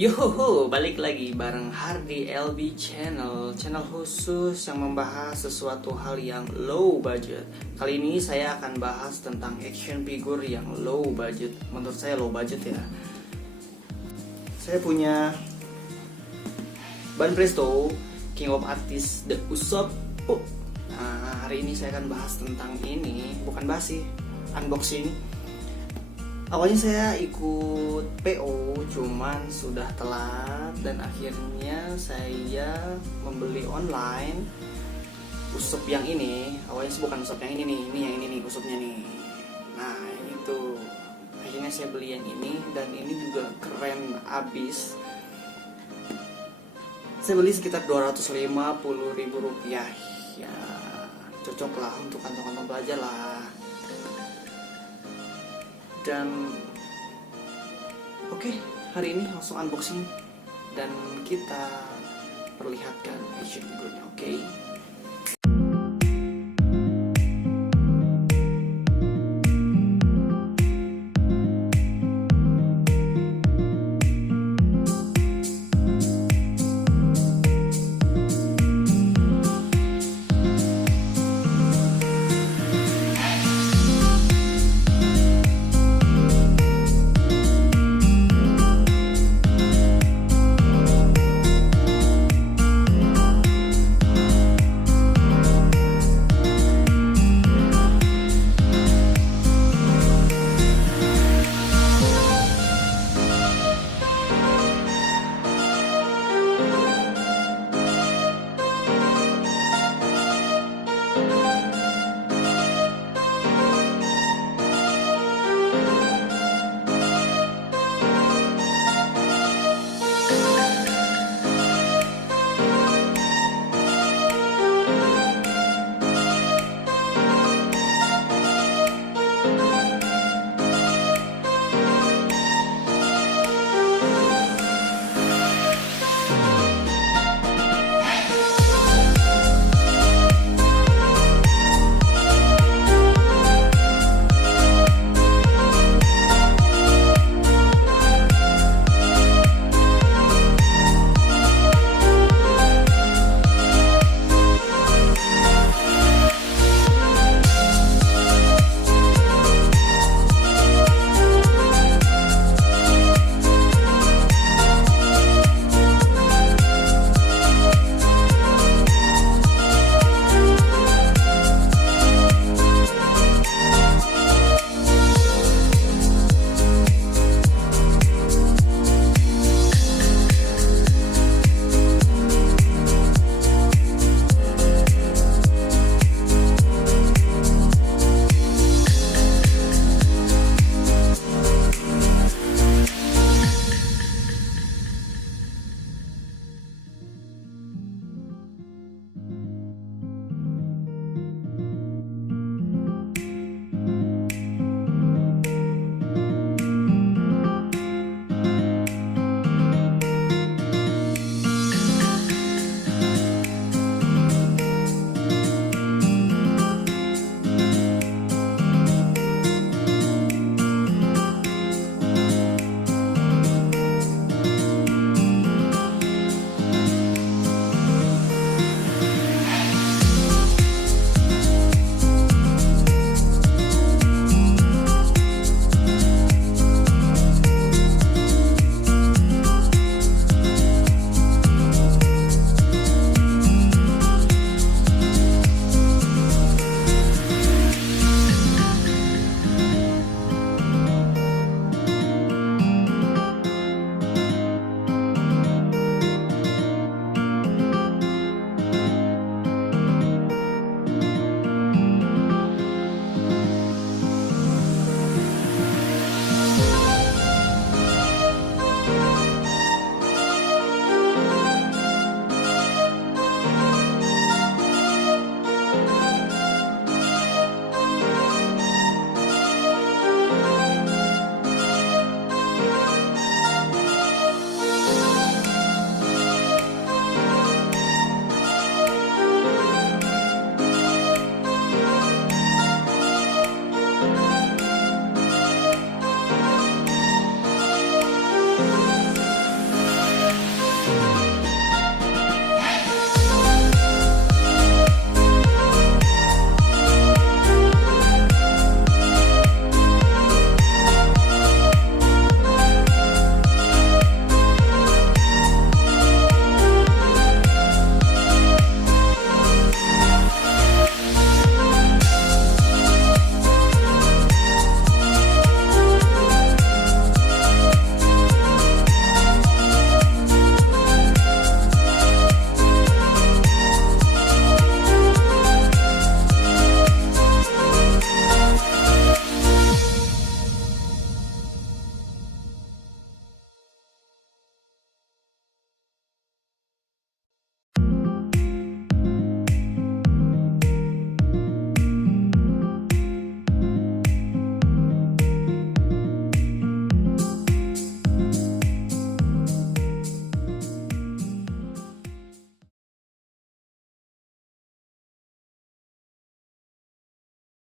Yohoho, balik lagi bareng Hardy LB Channel khusus yang membahas sesuatu hal yang low budget. Kali ini saya akan bahas tentang action figure yang low budget. Menurut saya low budget ya. Saya punya Ban Presto King of Artists The Usopp. Nah, hari ini saya akan bahas tentang ini. Bukan bahas sih, unboxing. Awalnya saya ikut PO, cuman sudah telat dan akhirnya saya membeli online Usopp yang ini. Awalnya sih bukan Usopp yang ini nih, ini yang ini nih Usoppnya nih. Nah itu, akhirnya saya beli yang ini dan ini juga keren abis. Saya beli sekitar Rp250.000 ya, cocok lah untuk kantong-kantong pelajar lah. Dan oke, hari ini langsung unboxing dan kita perlihatkan action figure-nya.